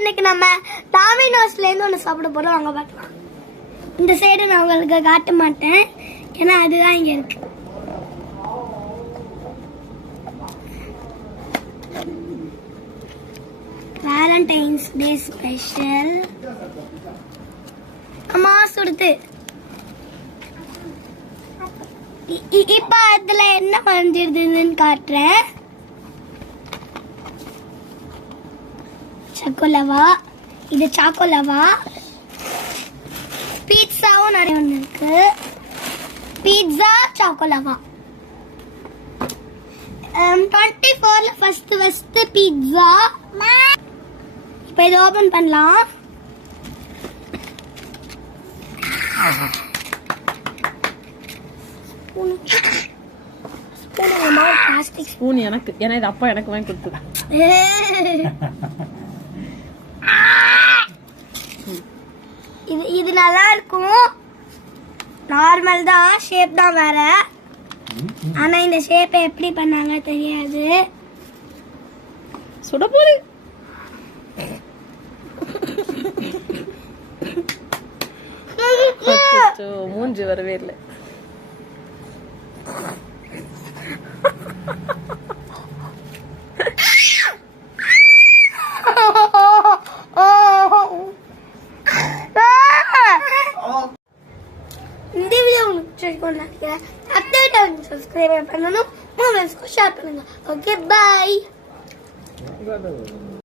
இன்னைக்கு நம்ம டாமினோஸ்ல இருந்து ஒன்று சாப்பிட போறோம். வாங்க பார்க்கலாம். இந்த சைடு நான் உங்களுக்கு காட்ட மாட்டேன், ஏன்னா அதுதான் இங்க இருக்கு. Valentine's day special. அம்மா சுடுது. இப்ப அதுல என்ன மறைஞ்சிருதுன்னு காட்டுறேன். சக்கோலவா, இது சாக்கோலவா. பீட்சாவும் நிறைய ஒன்று இருக்கு. Pizza choco lava. 24ல ஃபர்ஸ்ட் பீட்சா. இப்போ இதை ஓபன் பண்ணலாம். ஸ்பூன் எனக்கு, ஏன்னா இது அப்பா எனக்கு வாங்கி கொடுத்தது. இது நல்லா இருக்கும். நார்மல் தான், ஷேப் தான் வேற. ஆனா இந்த ஷேப்பை எப்படி பண்ணாங்க தெரியாது. சுட போது மூஞ்சி வரவே இல்லை. இந்த வீடியோ உங்களுக்கு நினைக்கிறேன். சப்ஸ்கிரைப் பண்ணணும், ஷேர் பண்ணுங்க. ஓகே, பாய்.